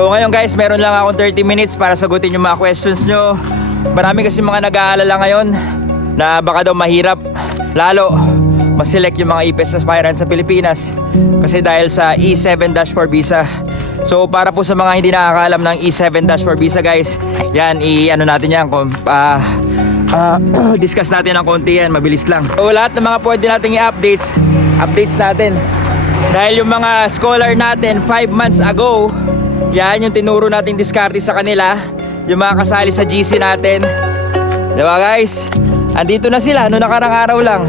So ngayon guys, meron lang akong 30 minutes para sagutin yung mga questions nyo. Marami kasi mga nag-aalala ngayon na baka daw mahirap lalo ma-select yung mga IPS aspirant sa Pilipinas kasi dahil sa E E7-4 visa. So para po sa mga hindi nakakaalam ng E E7-4 visa guys, yan i-ano natin yan kung ah, ah, discuss natin ng konti yan, mabilis lang. So lahat ng mga pwede nating i-updates, updates natin. Dahil yung mga scholar natin 5 months ago, yan yung tinuro nating diskarte sa kanila, yung mga kasali sa GC natin. Diba guys? Andito na sila, no nakarang araw lang.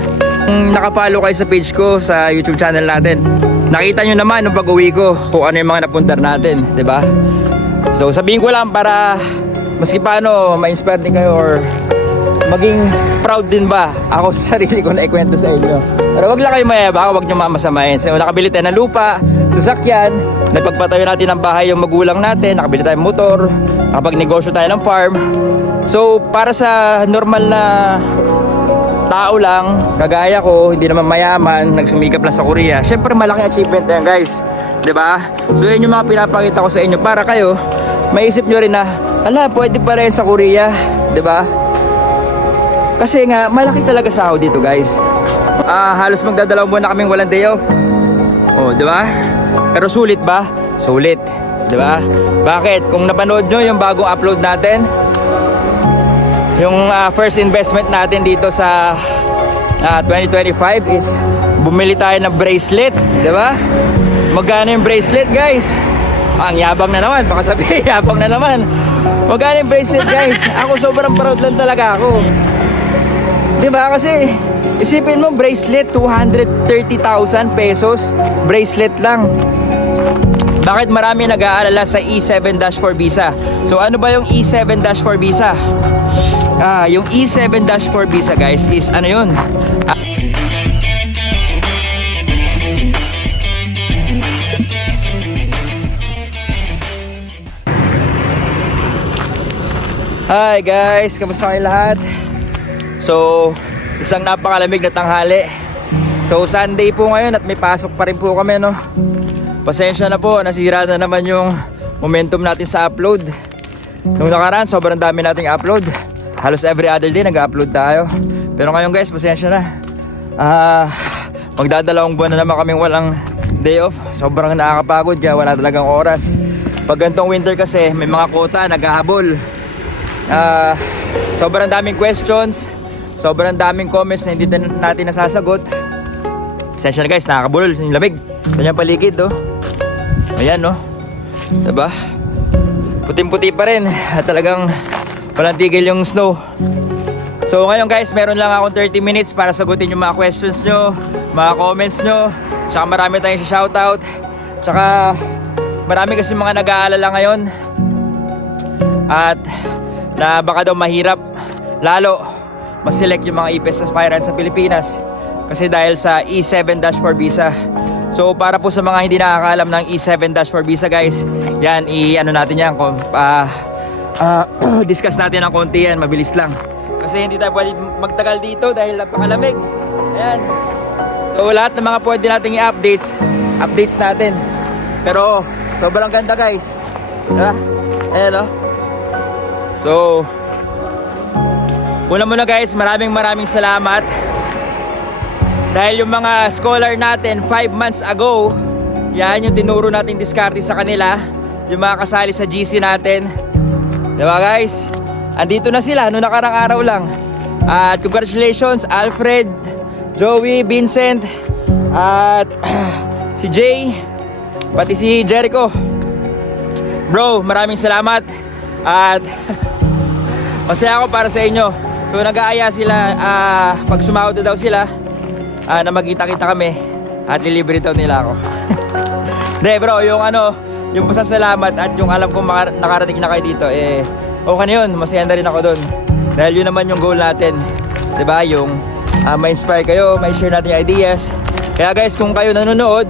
Kung nakapalo kayo sa page ko sa YouTube channel natin, nakita nyo naman nung pag-uwi ko kung ano yung mga napundar natin, di ba? So sabihin ko lang para maski paano ma-inspire din kayo or maging proud din ba ako sa sarili ko na ikwento sa inyo. Pero wag lang kayo mayabang, wag nyo mamasamahin. So nakabili tayo ng lupa, sasakyan, napagpatayo natin ng bahay yung magulang natin, nakabili tayo ng motor, nakapag-negosyo tayo ng farm. So para sa normal na tao lang, kagaya ko, hindi naman mayaman, nagsumikap lang sa Korea. Syempre malaking achievement yan guys. ba? So yun yung mga pinapakita ko sa inyo para kayo maisip nyo rin na, ala, pwede pala yan sa Korea, ba? Kasi nga, malaki talaga sahod dito guys. Ah, halos magdadalawang buwan na kaming walang day off. Oh, 'di ba? Pero sulit ba? Sulit, 'di ba? Bakit? Kung napanood nyo yung bagong upload natin, yung ah, first investment natin dito sa ah, 2025 is bumili tayo ng bracelet, 'di ba? Magkano yung bracelet, guys? Ang yabang na naman, baka sabihin, yabang na naman. Magkano yung bracelet, guys? Ako sobrang proud lang talaga ako. 'Di ba? Kasi isipin mo bracelet 230,000 pesos, bracelet lang. Bakit marami nag-aalala sa E E7-4 visa? So ano ba yung E E7-4 visa? Ah, yung E E7-4 visa guys is ano yun? Hi guys, kamusta kayo lahat? So, isang napakalamig na tanghali. So, Sunday po ngayon at may pasok pa rin po kami, no? Pasensya na po, nasira na naman yung momentum natin sa upload. Nung nakaraan, sobrang dami nating upload. Halos every other day nag-upload tayo. Pero ngayon guys, pasensya na. Ah, magdadalawang buwan na naman kaming walang day off. Sobrang nakakapagod kaya wala talagang oras. Pag ganitong winter kasi, may mga kota naghahabol. Ah, sobrang daming questions, sobrang daming comments na hindi na- natin nasasagot. Pasensya na guys, nakakabulol yung lamig. Kanyang paligid, oh. Ayan, no? Diba? Puting-puti pa rin. At talagang walang tigil yung snow. So ngayon guys, meron lang akong 30 minutes para sagutin yung mga questions nyo, mga comments nyo. Tsaka marami tayong shoutout. Tsaka marami kasi mga nag-aalala ngayon. At na baka daw mahirap lalo ma-select yung mga IPS aspirant sa Pilipinas kasi dahil sa E E7-4 visa. So para po sa mga hindi nakakaalam ng E E7-4 visa guys, yan i-ano natin yan kung ah ah, discuss natin ng konti yan, mabilis lang. Kasi hindi tayo pwede magtagal dito dahil napakalamig. Ayan. So lahat ng mga pwede nating i-updates, updates natin. Pero sobrang ganda guys. Diba? Ayan o. So, una muna guys, maraming maraming salamat. Dahil yung mga scholar natin 5 months ago, yan yung tinuro nating diskarte sa kanila, yung mga kasali sa GC natin. Diba guys? Andito na sila, no nakarang araw lang. At congratulations Alfred, Joey, Vincent, at si Jay, pati si Jericho. Bro, maraming salamat. At masaya ako para sa inyo. So nag-aaya sila ah, pag sumahod daw sila ah, na magkita-kita kami at lilibre daw nila ako. Hindi bro, yung ano, yung pasasalamat at yung alam kong maka- nakarating na kayo dito, eh, okay na yun, masaya na rin ako doon. Dahil yun naman yung goal natin, ba Yung ah, ma-inspire kayo, may share natin yung ideas. Kaya guys, kung kayo nanonood,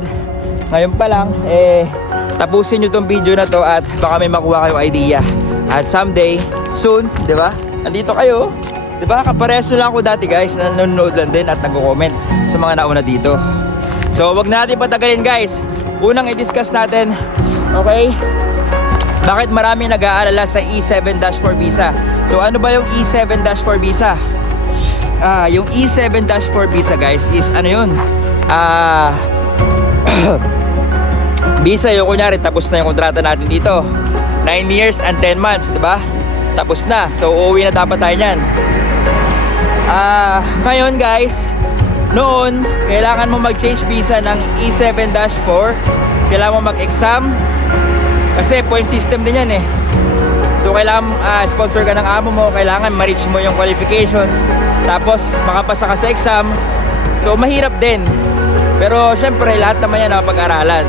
ngayon pa lang, eh, tapusin nyo tong video na to at baka may makuha kayong idea. At someday, soon, di ba? Andito kayo. Di ba? Kapareso lang ako dati guys, na nanonood lang din at nagko-comment sa mga nauna dito. So, wag na natin patagalin guys. Unang i-discuss natin, okay? Bakit marami nag-aalala sa E E7-4 visa? So ano ba yung E E7-4 visa? Ah, yung E E7-4 visa guys is ano yun? Ah, visa yung kunyari tapos na yung kontrata natin dito. 9 years and 10 months, 'di ba? Tapos na. So uuwi na dapat tayo niyan. Ah, ngayon guys, noon kailangan mo mag-change visa ng E E7-4. Kailangan mo mag-exam kasi point system din yan eh. So kailangan ah, sponsor ka ng amo mo, kailangan ma-reach mo yung qualifications, tapos makapasa ka sa exam. So mahirap din. Pero syempre lahat naman yan napag-aralan.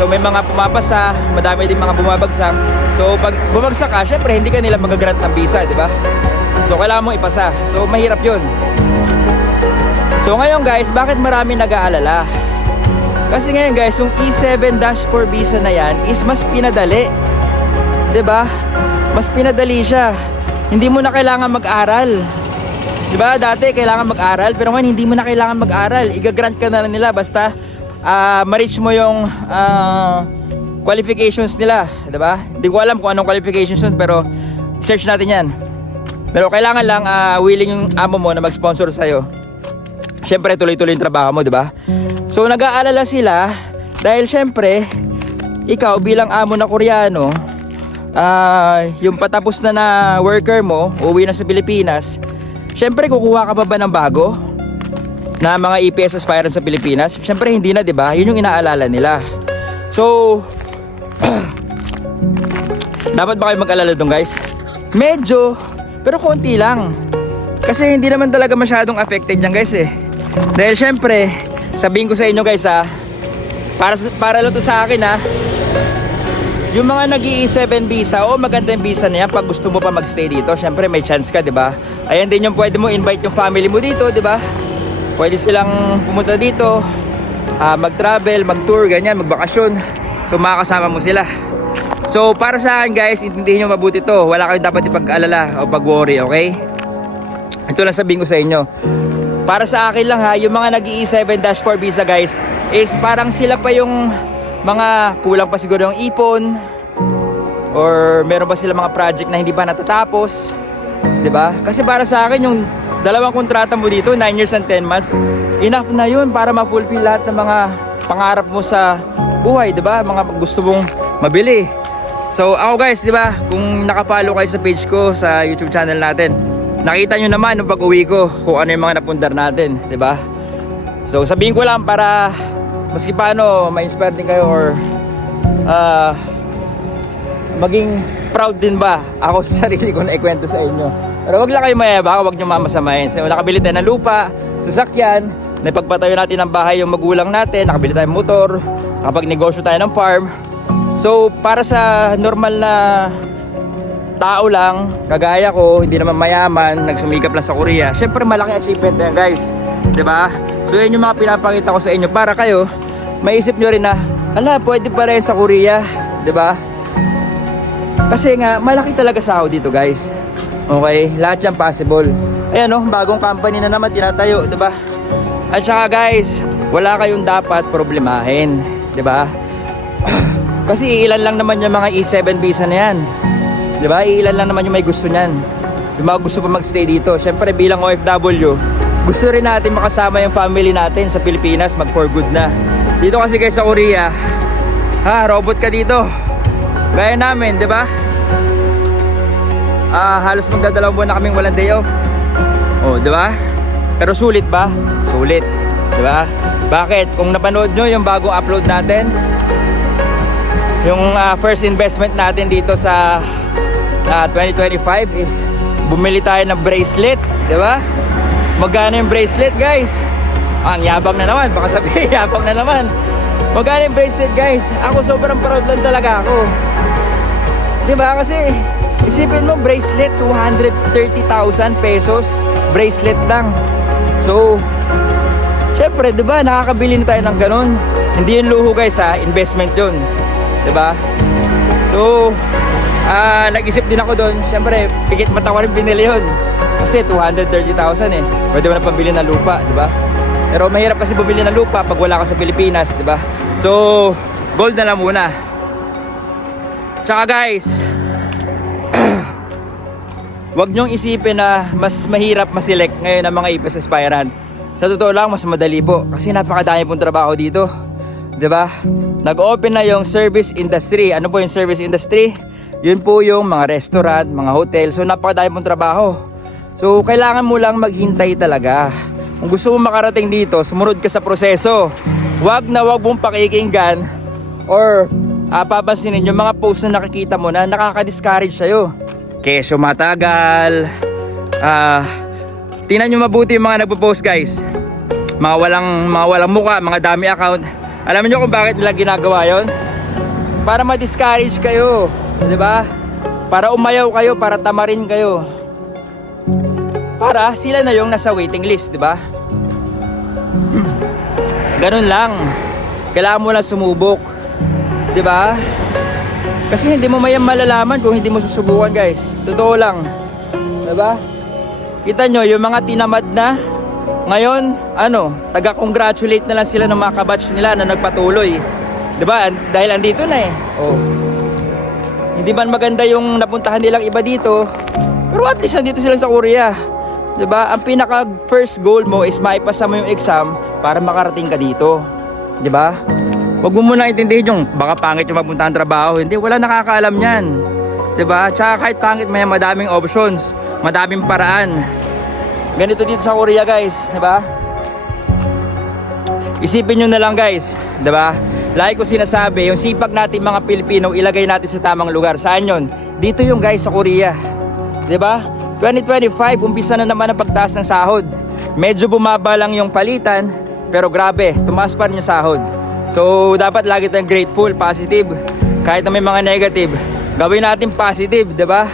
So may mga pumapasa, madami din mga bumabagsak. So pag bumagsak ka, syempre hindi ka nila mag-grant ng visa, di ba? So kailangan mo ipasa. So mahirap 'yun. So ngayon guys, bakit marami nag-aalala? Kasi ngayon guys, yung E E7-4 visa na yan is mas pinadali. 'Di ba? Mas pinadali siya. Hindi mo na kailangan mag-aral. 'Di ba? Dati kailangan mag-aral, pero ngayon hindi mo na kailangan mag-aral. Iga-grant ka na lang nila basta ah ma-reach mo yung ah, qualifications nila, 'di ba? Hindi ko alam kung anong qualifications yun, pero search natin 'yan. Pero kailangan lang ah, willing yung amo mo na mag-sponsor sa'yo. Siyempre, tuloy-tuloy yung trabaho mo, di ba? So, nag-aalala sila dahil siyempre, ikaw bilang amo na Koreano, ah, yung patapos na na worker mo, uwi na sa Pilipinas, siyempre, kukuha ka pa ba ng bago? Na mga EPS aspirant sa Pilipinas? Siyempre, hindi na, di ba? Yun yung inaalala nila. So, dapat ba kayo mag-alala dun guys? Medyo, pero konti lang. Kasi hindi naman talaga masyadong affected yan guys eh. Dahil syempre, sabihin ko sa inyo guys ha, para, sa- para lang to sa akin ha, yung mga nag 7 visa, o maganda yung visa na yan pag gusto mo pa magstay dito, syempre may chance ka, di ba? Ayan din yung pwede mo invite yung family mo dito, di ba? Pwede silang pumunta dito, ah, mag-travel, mag-tour, ganyan, magbakasyon. So makakasama mo sila. So para sa akin guys, intindihin nyo mabuti to. Wala kayong dapat ipag-alala o pag-worry, okay? Ito lang sabihin ko sa inyo. Para sa akin lang ha, yung mga nag 7-4 visa guys, is parang sila pa yung mga kulang pa siguro yung ipon or meron pa sila mga project na hindi pa natatapos. 'Di ba? Kasi para sa akin yung dalawang kontrata mo dito, 9 years and 10 months, enough na yun para ma-fulfill lahat ng mga pangarap mo sa buhay, 'di ba? Mga gusto mong mabili. So ako guys, 'di ba? Kung nakapalo kayo sa page ko sa YouTube channel natin, nakita nyo naman nung pag-uwi ko kung ano yung mga napundar natin, 'di ba? So sabihin ko lang para maski paano ma-inspire din kayo or ah maging proud din ba ako sa sarili ko na ikwento sa inyo. Pero wag lang kayo mayabang, wag nyo mamasamahin. So, nakabili tayo ng lupa, sasakyan, napagpatayo natin ng bahay yung magulang natin, nakabili tayo ng motor, nakapag negosyo tayo ng farm. So, para sa normal na tao lang, kagaya ko, hindi naman mayaman, nagsumikap lang sa Korea. Syempre malaki achievement na yan guys. 'Di ba? So yun yung mga pinapakita ko sa inyo para kayo, maisip nyo rin na, ala, pwede pa rin sa Korea. 'di ba? Kasi nga, malaki talaga sahod dito guys. Okay, lahat yan possible. Ayan no, bagong company na naman tinatayo, 'di ba? At saka guys, wala kayong dapat problemahin, 'di ba? Kasi ilan lang naman yung mga E7 visa na yan. 'Di ba? Ilan lang naman yung may gusto niyan. Yung mga gusto pa magstay dito. Syempre bilang OFW, gusto rin natin makasama yung family natin sa Pilipinas mag for good na. Dito kasi guys sa Korea, ha, robot ka dito. Gaya namin, 'di ba? Ah, halos magdadalawang buwan na kaming walang day off. Oh, 'di ba? Pero sulit ba? Sulit, 'di ba? Bakit? Kung napanood nyo yung bagong upload natin, yung ah, first investment natin dito sa ah, 2025 is bumili tayo ng bracelet, 'di ba? Magkano yung bracelet, guys? Ang yabang na naman, baka sabihin yabang na naman. Magkano yung bracelet, guys? Ako sobrang proud lang talaga ako. 'Di ba? Kasi isipin mo bracelet 230,000 pesos. Bracelet lang. So, Siyempre, 'di ba, nakakabili na tayo ng ganun. Hindi yun luho, guys, ha, investment 'yun. 'Di ba? So, ah nag-isip din ako doon. Siyempre, pigit mata ko rin binili 'yun. Kasi 230,000 eh. Pwede mo na pambili ng lupa, 'di ba? Pero mahirap kasi bumili ng lupa pag wala ka sa Pilipinas, 'di ba? So, gold na lang muna. Tsaka guys, Huwag niyong isipin na mas mahirap maselect ngayon ang mga IPS aspirant. Sa totoo lang, mas madali po kasi napakadami pong trabaho dito. 'Di ba? Nag-open na yung service industry. Ano po yung service industry? Yun po yung mga restaurant, mga hotel. So napakadami pong trabaho. So kailangan mo lang maghintay talaga. Kung gusto mo makarating dito, sumunod ka sa proseso. Huwag na huwag mong pakikinggan or uh, papansinin yung mga post na nakikita mo na nakaka-discourage sa'yo. Kesyo matagal. Ah, tingnan nyo mabuti yung mga nagpo-post guys. Mga walang mga walang muka, mga dami account. Alam niyo kung bakit nila ginagawa 'yon? Para ma-discourage kayo, 'di ba? Para umayaw kayo, para tamarin kayo. Para sila na yung nasa waiting list, 'di ba? Ganun lang. Kailangan mo lang sumubok. 'Di ba? Kasi hindi mo mayang malalaman kung hindi mo susubukan guys. Totoo lang. Diba? Kita nyo, yung mga tinamad na, ngayon, ano, taga-congratulate na lang sila ng mga kabatch nila na nagpatuloy. Diba? An- Dahil andito na eh. Oh. Hindi man maganda yung napuntahan nilang iba dito, pero at least nandito sila sa Korea. 'Di ba? Ang pinaka first goal mo is maipasa mo yung exam para makarating ka dito. 'Di ba? Huwag mo muna intindihin yung baka pangit yung mapunta ng trabaho. Hindi, wala nakakaalam yan. 'Di ba? Tsaka kahit pangit may madaming options, madaming paraan. Ganito dito sa Korea, guys, 'di ba? Isipin nyo na lang guys, 'di ba? Lagi ko sinasabi, yung sipag natin mga Pilipino, ilagay natin sa tamang lugar. Saan yon? Dito yung guys sa Korea. 'Di ba? 2025, umpisa na naman ang pagtaas ng sahod. Medyo bumaba lang yung palitan, pero grabe, tumaas pa rin yung sahod. So, dapat lagi tayong grateful, positive. Kahit na may mga negative, gawin natin positive, 'di ba?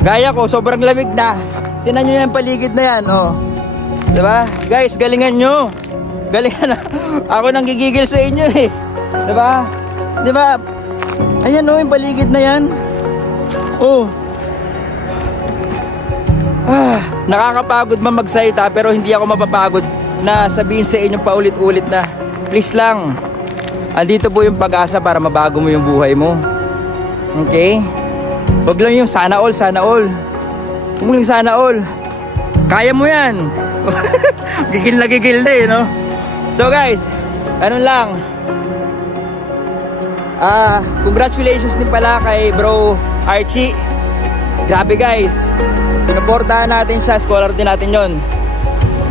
Gaya ko, sobrang lamig na. Tingnan nyo yung paligid na yan, oh. 'Di ba? Guys, galingan nyo. Galingan na. Ako nang gigigil sa inyo eh. ba? 'Di ba? Ayan oh, yung paligid na yan. Oh. Ah, nakakapagod man magsalita pero hindi ako mapapagod na sabihin sa inyo paulit-ulit na please lang. Andito po yung pag-asa para mabago mo yung buhay mo. Okay? Huwag lang yung sana all, sana all. Lang sana all. Kaya mo yan. gigil na gigil na eh, no? So guys, ano lang. Ah, congratulations din pala kay bro Archie. Grabe guys. Sinuportahan natin siya, scholar din natin yon.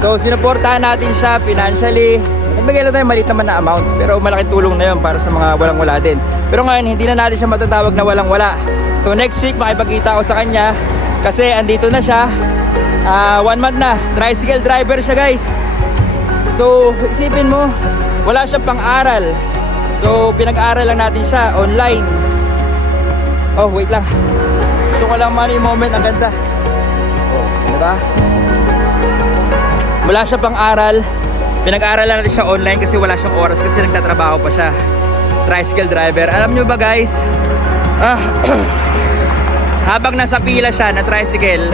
So, sinuportahan natin siya financially. Nagbigay lang tayo maliit naman na amount. Pero malaking tulong na yun para sa mga walang-wala din. Pero ngayon, hindi na natin siya matatawag na walang-wala. So, next week, makipagkita ko sa kanya. Kasi andito na siya. Ah, one month na. Tricycle driver siya guys. So, isipin mo, wala siyang pang-aral. So, pinag-aaral lang natin siya online. Oh, wait lang. Gusto ko lang yung moment, ang ganda. Oh, di ba? Wala siya pang aral. Pinag-aaralan natin siya online kasi wala siyang oras kasi nagtatrabaho pa siya. Tricycle driver. Alam nyo ba guys? Ah, habang nasa pila siya na tricycle,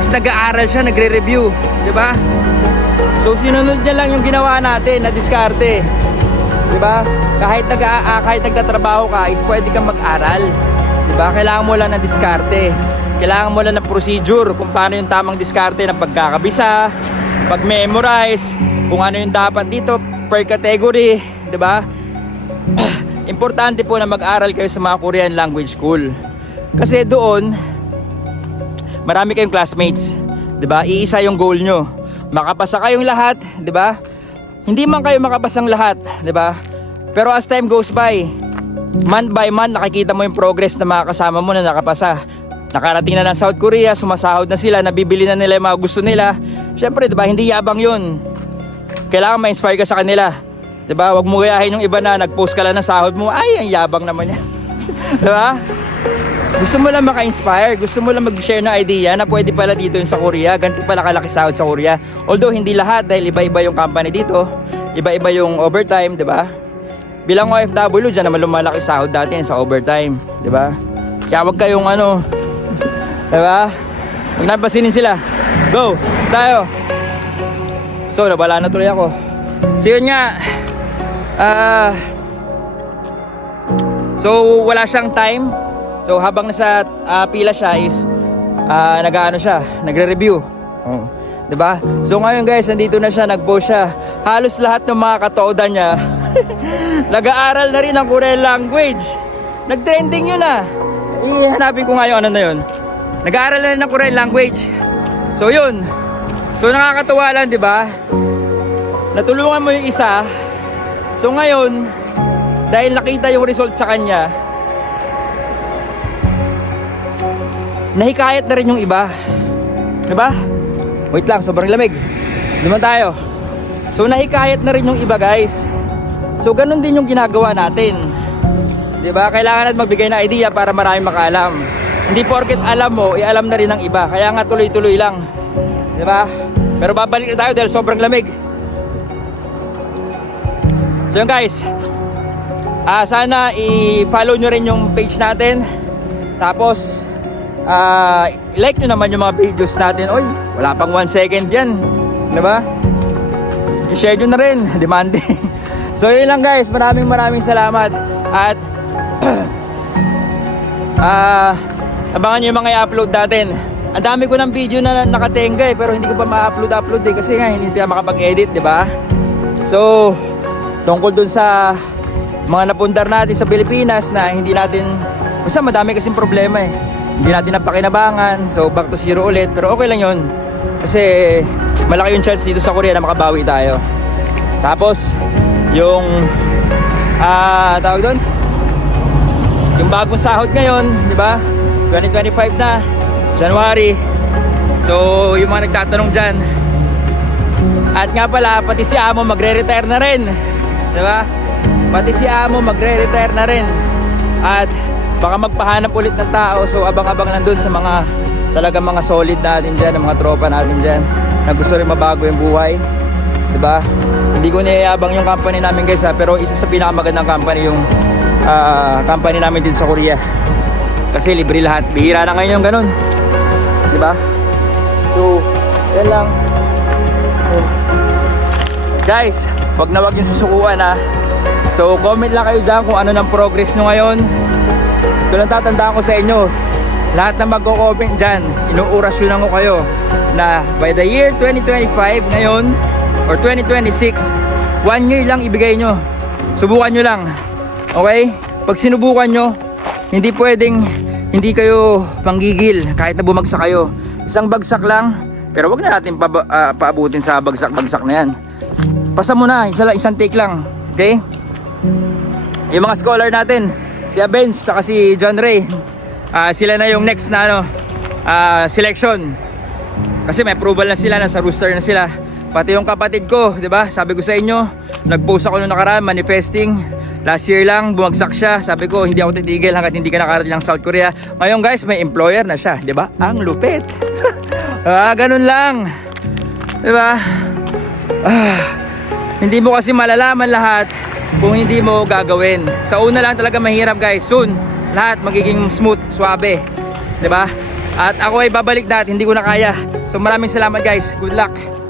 is nag-aaral siya, nagre-review. Ba? So sinunod niya lang yung ginawa natin na diskarte. 'Di ba? Kahit nag ah, kahit nagtatrabaho ka, is pwede kang mag-aral. ba? Kailangan mo lang ng diskarte. Kailangan mo lang ng procedure kung paano yung tamang diskarte ng pagkakabisa, pag-memorize, kung ano yung dapat dito per category, ba? Importante po na mag-aral kayo sa mga Korean language school. Kasi doon marami kayong classmates, 'di ba? Iisa yung goal nyo. Makapasa kayong lahat, 'di ba? Hindi man kayo makapasang lahat, 'di ba? Pero as time goes by, month by month nakikita mo yung progress ng mga kasama mo na nakapasa. Nakarating na ng South Korea, sumasahod na sila, nabibili na nila yung mga gusto nila. Siyempre, 'di ba? Hindi yabang 'yun. Kailangan ma-inspire ka sa kanila. 'Di ba? Huwag mo gayahin yung iba na nag-post ka lang ng sahod mo. Ay, ang yabang naman yan. 'Di ba? Gusto mo lang maka-inspire, gusto mo lang mag-share ng idea na pwede pala dito yung sa Korea, ganito pala kalaki sahod sa Korea. Although hindi lahat dahil iba-iba yung company dito, iba-iba yung overtime, 'di ba? Bilang OFW, dyan naman lumalaki sahod dati sa overtime, 'di ba? Kaya wag kayong ano, 'di ba? Huwag napasinin sila. Go, tayo. So, nabala na tuloy ako. So, yun nga. Ah... so, wala siyang time So habang nasa ah, pila siya is ah, nag-ano siya, nagre-review. Oh. 'Di ba? So ngayon guys, nandito na siya, nag-post siya. Halos lahat ng mga katoda niya nag-aaral na rin ng Korean language. Nag-trending yun ah. Ihanapin ko nga yung ano na yun. Nag-aaral na rin ng Korean language. So yun. So nakakatuwa lang, 'di ba? Natulungan mo yung isa. So ngayon, dahil nakita yung result sa kanya, nahikayat na rin yung iba. 'Di ba? Wait lang, sobrang lamig. Naman tayo. So nahikayat na rin yung iba, guys. So ganun din yung ginagawa natin. 'Di ba? Kailangan natin magbigay ng idea para marami makaalam. Hindi porket alam mo, ialam na rin ng iba. Kaya nga tuloy-tuloy lang. 'Di ba? Pero babalik na tayo dahil sobrang lamig. So yun guys, ah sana i-follow nyo rin yung page natin. Tapos, ah like nyo naman yung mga videos natin. Oy, wala pang 1 second yan. Di ba? I-share nyo na rin. Demanding. so yun lang guys, maraming maraming salamat. At, ah abangan nyo yung mga i-upload natin. Ang dami ko ng video na nakatenga eh, pero hindi ko pa ma-upload upload eh kasi nga hindi tayo makapag-edit, di ba? So, tungkol dun sa mga napundar natin sa Pilipinas na hindi natin basta madami kasing problema eh hindi natin napakinabangan. So back to zero ulit. Pero okay lang yun. Kasi malaki yung chance dito sa Korea na makabawi tayo. Tapos yung ah tawag doon? Yung bagong sahod ngayon di ba? 2025 na January. So yung mga nagtatanong dyan. At nga pala, pati si Amo magre-retire na rin. 'Di ba? Pati si Amo magre-retire na rin. At baka magpahanap ulit ng tao. So abang-abang lang dun sa mga talaga mga solid natin diyan, mga tropa natin diyan na gusto rin mabago yung buhay. 'Di ba? Hindi ko niyayabang yung company namin guys ha, pero isa sa pinakamagandang company yung ah, company namin din sa Korea. Kasi libre lahat. Bihira na ngayon yung ganun. 'Di ba? So, yan lang. Guys, wag na wag yung susukuan ha. So comment lang kayo dyan kung ano ng progress nyo ngayon. Ito lang tatandaan ko sa inyo. Lahat na magko-comment dyan, inuurasyonan ko kayo na by the year 2025 ngayon or 2026, one year lang ibigay nyo. Subukan nyo lang. Okay? Pag sinubukan nyo, hindi pwedeng hindi kayo panggigil kahit na bumagsak kayo. Isang bagsak lang, pero wag na natin pa, paabutin sa bagsak-bagsak na yan. Pasa mo na, isa isang take lang. Okay? Yung mga scholar natin, si Abens tsaka si John Ray, ah, sila na yung next na ano, ah, selection. Kasi may approval na sila, nasa rooster na sila. Pati yung kapatid ko, 'di ba? Sabi ko sa inyo, nag-post ako noong nakaraan manifesting. Last year lang bumagsak siya. Sabi ko, hindi ako titigil hangga't hindi ka nakarating ng South Korea. Ngayon guys, may employer na siya, 'di ba? Ang lupit. ah, ganun lang. 'Di ba? Ah, hindi mo kasi malalaman lahat kung hindi mo gagawin. Sa una lang talaga mahirap guys. Soon, lahat magiging smooth, suabe. ba? At ako ay babalik na at hindi ko na kaya. So maraming salamat guys. Good luck.